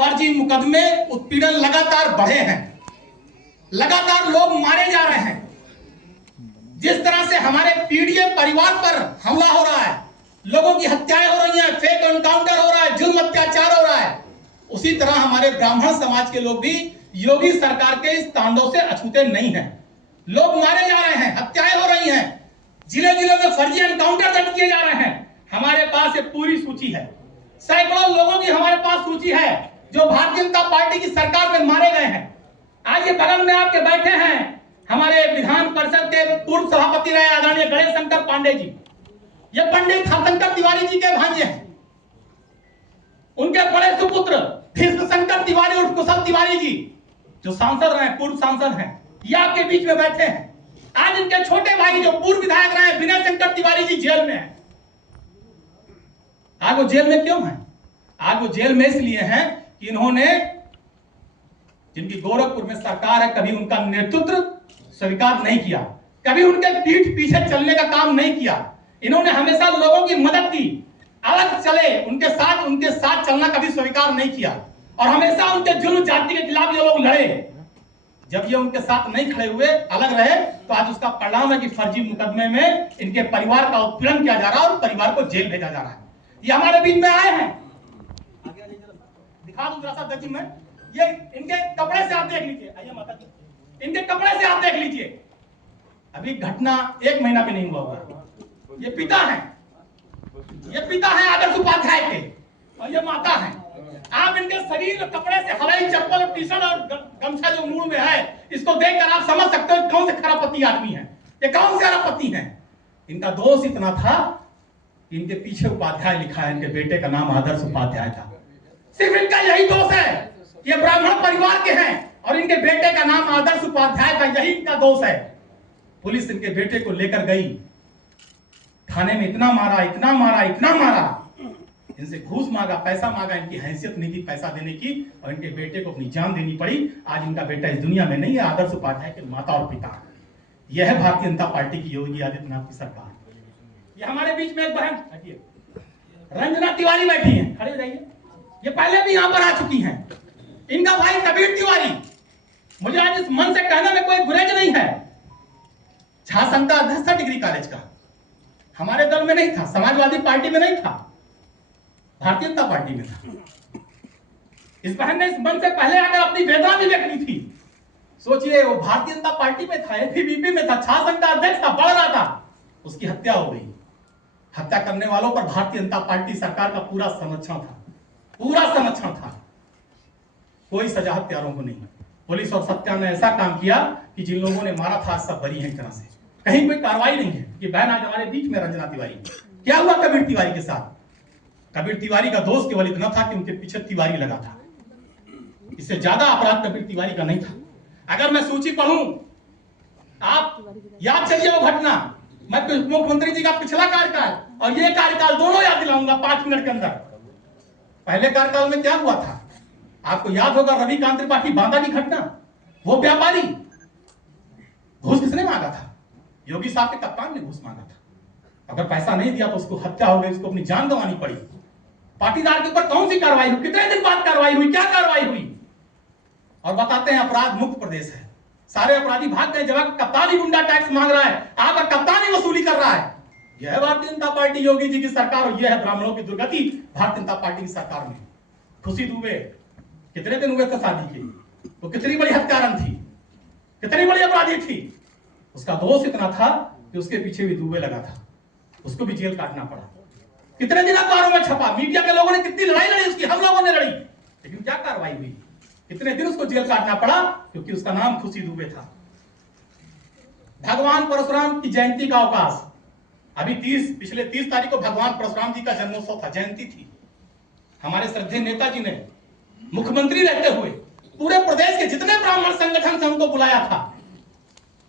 फर्जी मुकदमे उत्पीड़न लगातार बढ़े हैं, लगातार लोग मारे जा रहे हैं। जिस तरह से हमारे पीडीए परिवार पर हमला हो रहा है, लोगों की हत्याएं हो रही हैं, फेक एनकाउंटर हो रहा है, जुल्म अत्याचार हो रहा है, उसी तरह हमारे ब्राह्मण समाज के लोग भी योगी सरकार के इस तांडव से अछूते नहीं हैं। लोग मारे जा रहे हैं, हत्याएं हो रही हैं, जिले जिले में फर्जी एनकाउंटर दर्ज किए जा रहे हैं। हमारे पास ये पूरी सूची है, सैकड़ों लोगों की हमारे पास सूची है जो भारतीय जनता पार्टी की सरकार में मारे गए हैं। आज ये बगल में आपके बैठे हैं हमारे विधान परिषद के पूर्व सभापति रहे आदरणीय गणेश शंकर पांडे जी। ये पंडित हरशंकर तिवारी जी के भांजे हैं, उनके बड़े सुपुत्र भीष्म शंकर तिवारी और कुशल तिवारी जी जो सांसद रहे, पूर्व सांसद हैं, ये आपके बीच में बैठे हैं। आज इनके छोटे भाई जो पूर्व विधायक रहे विनय शंकर तिवारी जी जेल में हैं। आज वो जेल में क्यों हैं? आज वो जेल में इसलिए हैं कि इन्होंने, जिनकी गोरखपुर में सरकार है, कभी उनका नेतृत्व स्वीकार नहीं किया, कभी उनके पीठ पीछे चलने का काम नहीं किया। इन्होंने हमेशा लोगों की मदद की, अलग चले, उनके साथ चलना कभी स्वीकार नहीं किया और हमेशा उनके जुल्म जाति के खिलाफ ये लोग लड़े। जब ये उनके साथ नहीं खड़े हुए, अलग रहे, तो आज उसका परिणाम है कि फर्जी मुकदमे में इनके परिवार का उत्पीड़न किया जा रहा है और परिवार को जेल भेजा जा रहा है। ये हमारे बीच में आए हैं, दिखा दूं जरा सा दर्जी में, ये इनके कपड़े से आप देख लीजिए, आइए माता जी, इनके कपड़े से आप देख लीजिए। अभी घटना 1 महीना भी नहीं हुआ होगा। ये पिता है, ये पिता है आदर्श उपाध्याय के और ये माता है। आप इनके शरीर कपड़े से हवाई चप्पल और टी शर्ट और गमछा जो मुंह में है, इसको देखकर आप समझ सकते हो कौन से खरापति आदमी है, ये कौन से खरापति है। इनका दोष इतना था, इनके पीछे उपाध्याय लिखा है, इनके बेटे का नाम आदर्श उपाध्याय था। सिर्फ इनका यही दोष है, ये ब्राह्मण परिवार के हैं और इनके बेटे का नाम आदर्श उपाध्याय था, यही इनका दोष है। पुलिस इनके बेटे को लेकर गई, थाने में इतना मारा, इतना मारा, इतना मारा, इनसे घूस मांगा, पैसा मांगा, इनकी हैसियत नहीं थी पैसा देने की और इनके बेटे को अपनी जान देनी पड़ी। आज इनका बेटा इस दुनिया में नहीं है, आदर्श उपाध्याय के माता और पिता। यह है भारतीय जनता पार्टी की योगी आदित्यनाथ की सरकार। ये हमारे बीच में एक बहन रंजना तिवारी बैठी है, खड़े हो जाइए, ये पहले भी यहां पर आ चुकी हैं। इनका भाई कबीर तिवारी, मुझे आज इस मन से कहने में कोई गुरेज नहीं है, झारखंड का अध्यक्ष था डिग्री कॉलेज का, हमारे दल में नहीं था, समाजवादी पार्टी में नहीं था, भारतीय जनता पार्टी में था। इस बहन ने इस मन से पहले आकर अपनी वेदना भी व्यक्त की थी। सोचिए, वो भारतीय जनता पार्टी में था, एबीवीपी में था, झारखंड का अध्यक्ष था, बढ़ रहा था, उसकी हत्या हो गई। हत्या करने वालों पर भारतीय जनता पार्टी सरकार का पूरा संरक्षण था, पूरा संरक्षण था, कोई सजा हत्यारों को नहीं। पुलिस और सत्ता ने ऐसा काम किया कि जिन लोगों ने मारा था सब बरी है एक तरह से, कहीं कोई कार्रवाई नहीं है। ये बहन आज हमारे बीच में रंजना तिवारी, क्या हुआ कबीर तिवारी के साथ? कबीर तिवारी का दोष केवल इतना था कि उनके पीछे तिवारी लगा था, इससे ज्यादा अपराध कबीर तिवारी का नहीं था। अगर मैं सूची पढ़ूं, आप याद चाहिए वो घटना, मैं मुख्यमंत्री जी का पिछला कार्यकाल और ये कार्यकाल दोनों याद दिलाऊंगा 5 मिनट के अंदर। पहले कार्यकाल में क्या हुआ था आपको याद होगा, रविकांत त्रिपाठी बांदा की घटना, वो व्यापारी, घूस किसने मांगा था? योगी साहब के कप्तान ने घूस मांगा था। अगर पैसा नहीं दिया तो उसको हत्या हो गई, उसको अपनी जान गंवानी पड़ी। पाटीदार के ऊपर कौन सी कार्रवाई हुई, कितने दिन बाद कार्रवाई हुई, क्या कार्रवाई हुई? और बताते हैं अपराध मुक्त प्रदेश है, सारे अपराधी भाग गए, जब कप्तान ही गुंडा टैक्स मांग रहा है, आप कप्तान ही वसूली कर रहा है। यह है भारतीय जनता पार्टी योगी जी की सरकार और यह है ब्राह्मणों की दुर्गति भारतीय जनता पार्टी की सरकार में। खुशी दुबे कितने दिन हुए थे शादी के, वो कितनी बड़ी हत्यारन थी, कितनी बड़ी अपराधी थी, उसका दोष इतना था कि उसके पीछे भी दुबे लगा था, उसको भी जेल काटना पड़ा। कितने दिन अखबारों में छपा, मीडिया के लोगों ने कितनी लड़ाई लड़ी उसकी, हम लोगों ने लड़ी, लेकिन क्या कार्रवाई हुई? कितने दिन उसको जेल काटना पड़ा क्योंकि उसका नाम खुशी दुबे था। भगवान परशुराम की जयंती का अवकाश, अभी पिछले 30 तारीख को भगवान परशुराम जी का जन्मोत्सव था, जयंती थी। हमारे श्रद्धेय नेताजी ने मुख्यमंत्री रहते हुए पूरे प्रदेश के जितने ब्राह्मण संगठन से उनको बुलाया था,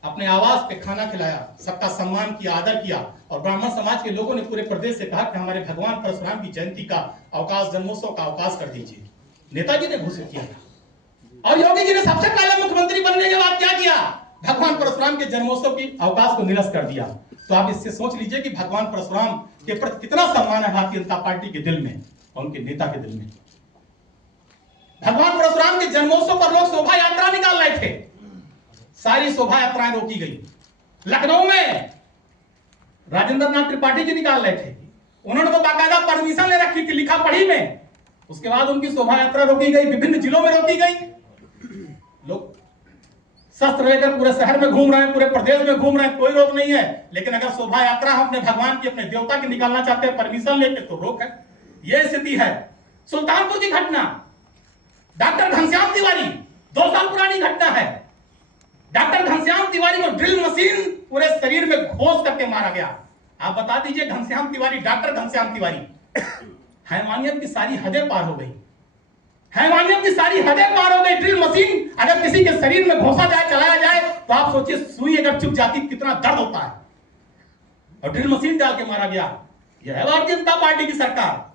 अपने आवास पे खाना खिलाया, सबका सम्मान किया, आदर किया और ब्राह्मण समाज के लोगों ने पूरे प्रदेश से कहा कि हमारे भगवान परशुराम की जयंती का अवकाश, जन्मोत्सव का अवकाश कर दीजिए। नेताजी ने घोषित किया था और योगी जी ने सबसे पहले मुख्यमंत्री बनने के बाद क्या किया? भगवान परशुराम के जन्मोत्सव की अवकाश को निरस्त कर दिया। तो आप इससे सोच लीजिए कि भगवान परशुराम के प्रति कितना सम्मान है भारतीय जनता पार्टी के दिल में और उनके नेता के दिल में। जन्मोत्सव पर लोग शोभा यात्रा निकाल रहे थे, सारी शोभा यात्राएं रोकी गई। लखनऊ में राजेंद्र नाथ त्रिपाठी जी निकाल रहे थे, उन्होंने तो बाकायदा परमिशन ले रखी थी लिखा पढ़ी में, उसके बाद उनकी शोभा यात्रा रोकी गई, विभिन्न जिलों में रोकी गई। लोग शस्त्र लेकर पूरे शहर में घूम रहे हैं, पूरे प्रदेश में घूम रहे हैं, कोई रोक नहीं है। लेकिन अगर शोभा यात्रा हम अपने भगवान की, अपने देवता की निकालना चाहते हैं परमिशन लेके, तो रोक है। यह स्थिति है। सुल्तानपुर की घटना, डॉक्टर घनश्याम तिवारी, 2 साल पुरानी घटना है। डॉक्टर घनश्याम तिवारी को ड्रिल मशीन पूरे शरीर में घोंस करके मारा गया। आप बता दीजिए, घनश्याम तिवारी, डॉक्टर घनश्याम तिवारी, हैवानियत की सारी हदें पार हो गई, हैवानियत की सारी हदें पार हो गई। ड्रिल मशीन अगर किसी के शरीर में घोंसा जाए, चलाया जाए, तो आप सोचिए सुई अगर चुभ जाती कितना दर्द होता है, और ड्रिल मशीन डाल के मारा गया। यह है भारतीय जनता पार्टी की सरकार।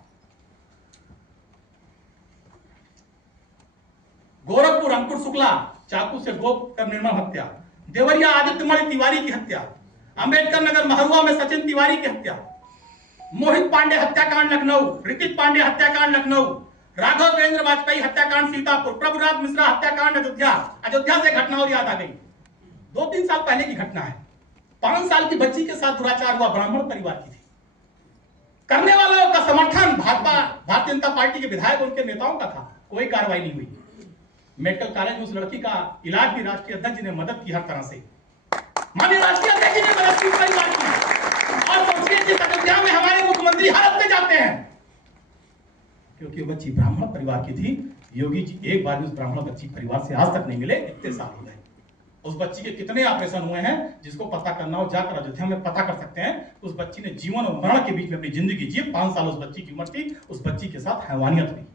गोरखपुर अंकुर शुक्ला चाकू से गोप कर निर्मम हत्या, देवरिया आदित्यमणि तिवारी की हत्या, अंबेडकर नगर महुआ में सचिन तिवारी की हत्या, मोहित पांडे हत्याकांड लखनऊ, ऋतिक पांडे हत्याकांड लखनऊ, राघव वीरेंद्र वाजपेयी हत्याकांड सीतापुर, प्रभुराज मिश्रा हत्याकांड अयोध्या। अयोध्या से घटना और याद आ गई, 2-3 साल पहले की घटना है। 5 साल की बच्ची के साथ दुराचार हुआ, ब्राह्मण परिवार की थी। करने वालों का समर्थन भाजपा, भारतीय जनता पार्टी के विधायक, उनके नेताओं का था, कोई कार्रवाई नहीं हुई। मेडिकल कॉलेज में उस लड़की का इलाज भी राष्ट्रीय अध्यक्ष जी ने मदद की हर तरह से, माननीय राष्ट्रीय अध्यक्ष जी ने मदद की परिवार की। और सोचिए कि अयोध्या में हमारे मुख्यमंत्री हालत में जाते हैं क्योंकि वो बच्ची ब्राह्मण परिवार की थी। योगी जी एक बार भी उस ब्राह्मण बच्ची परिवार से आज तक नहीं मिले, इतने साल हो गए। उस बच्ची के कितने ऑपरेशन हुए हैं, जिसको पता करना हो जाकर अयोध्या में पता कर सकते हैं। उस बच्ची ने जीवन और मरण के बीच में अपनी जिंदगी जी। 5 साल उस बच्ची की उम्र थी, उस बच्ची के साथ हैवानियत हुई।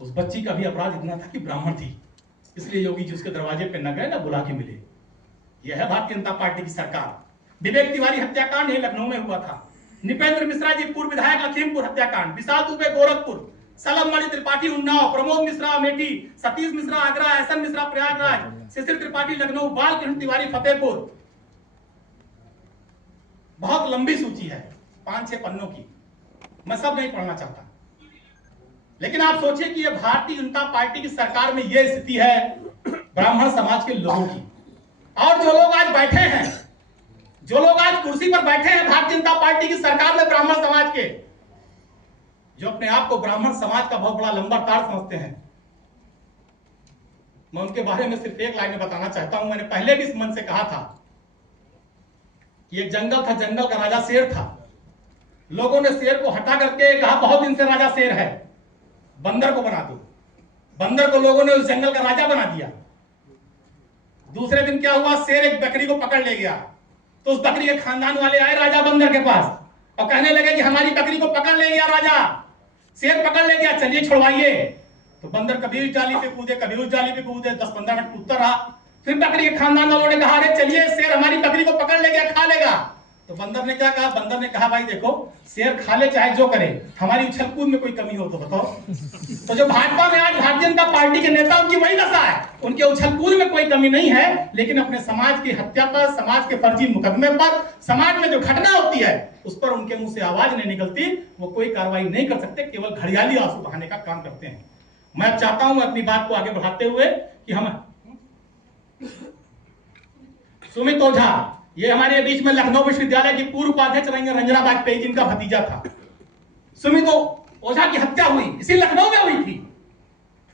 उस बच्ची का भी अपराध इतना था कि ब्राह्मण थी, इसलिए योगी जी उसके दरवाजे पे न गए, न बुला के मिले। यह है भारतीय जनता पार्टी की सरकार। विवेक तिवारी हत्याकांड यह लखनऊ में हुआ था। निपेंद्र मिश्रा जी पूर्व विधायक लखीमपुर हत्याकांड, विशाल दुबे गोरखपुर, सलम मणि त्रिपाठी उन्नाव, प्रमोद मिश्रा अमेठी, सतीश मिश्रा आगरा, एहसन मिश्रा प्रयागराज, शिशिर त्रिपाठी लखनऊ, बालकृष्ण तिवारी फतेहपुर। बहुत लंबी सूची है, 5-6 पन्नों की, मैं सब नहीं पढ़ना चाहता। लेकिन आप सोचिए कि यह भारतीय जनता पार्टी की सरकार में यह स्थिति है ब्राह्मण समाज के लोगों की। और जो लोग आज बैठे हैं, जो लोग आज कुर्सी पर बैठे हैं भारतीय जनता पार्टी की सरकार में, ब्राह्मण समाज के, जो अपने आप को ब्राह्मण समाज का बहुत बड़ा लंबरदार समझते हैं, मैं उनके बारे में सिर्फ एक लाइन में बताना चाहता हूं। मैंने पहले भी इस मन से कहा था कि एक जंगल था, जंगल का राजा शेर था। लोगों ने शेर को हटा करके कहा बहुत दिन से राजा शेर है, बंदर को बना दो। बंदर को लोगों ने उस जंगल का राजा बना दिया। दूसरे दिन क्या हुआ, शेर एक बकरी को पकड़ ले गया। तो उस बकरी के खानदान वाले आए राजा बंदर के पास और कहने लगे कि हमारी बकरी को पकड़ ले गया राजा, शेर पकड़ ले गया, चलिए छुड़वाइए। तो बंदर कभी उस जाली पे कूदे, कभी उस जाली पे कूदे, 10-15 मिनट कूदता रहा। फिर बकरी के खानदान वालों ने कहा अरे चलिए, शेर हमारी बकरी को पकड़ ले गया, खा लेगा। तो बंदर ने क्या कहा, बंदर ने कहा भाई देखो, शेर खा ले चाहे जो करे, हमारी उछल कूद में कोई कमी हो तो बताओ। तो जो भाजपा में आज भारतीय जनता पार्टी के नेता, उनकी वही दशा है, उनके उछल कूद में कोई कमी नहीं है, लेकिन अपने समाज की हत्या पर, समाज के फर्जी मुकदमे पर, समाज में जो घटना होती है उस पर उनके मुंह से आवाज नहीं निकलती, वो कोई कार्रवाई नहीं कर सकते, केवल घड़ियाली आंसू बहाने का काम करते हैं। मैं चाहता हूं अपनी बात को आगे बढ़ाते हुए कि हम सुमित ओझा, ये हमारे बीच में लखनऊ विश्वविद्यालय की पूर्व उपाध्यक्ष रही रंजना वाजपेयी जिनका भतीजा था। सुमित ओझा की हत्या हुई इसी लखनऊ में हुई थी।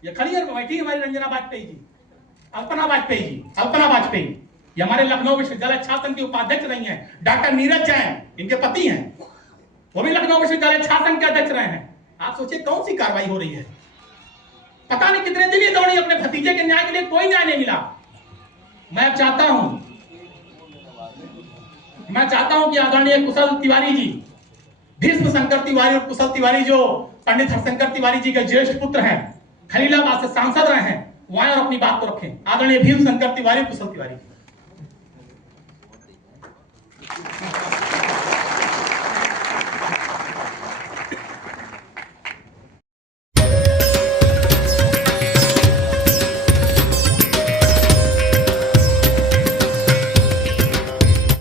ये खड़ी है बैठी हमारी रंजना वाजपेयी जी, अल्पना वाजपेयी, ये हमारे लखनऊ विश्वविद्यालय छात्र संघ की उपाध्यक्ष रही हैं। डॉक्टर नीरज जैन इनके पति हैं, वो भी लखनऊ विश्वविद्यालय छात्र संघ के अध्यक्ष रहे हैं। आप सोचिए कौन सी कार्रवाई हो रही है। पता नहीं कितने दिन ये दौड़ी अपने भतीजे के न्याय के लिए, कोई न्याय नहीं मिला। मैं चाहता हूं कि आदरणीय कुशल तिवारी जी, भीष्म शंकर तिवारी और कुशल तिवारी जो पंडित हरशंकर तिवारी जी के ज्येष्ठ पुत्र हैं, खलीलाबाद से सांसद रहे हैं, वहां और अपनी बात को रखें। आदरणीय भीष्म शंकर तिवारी, कुशल तिवारी।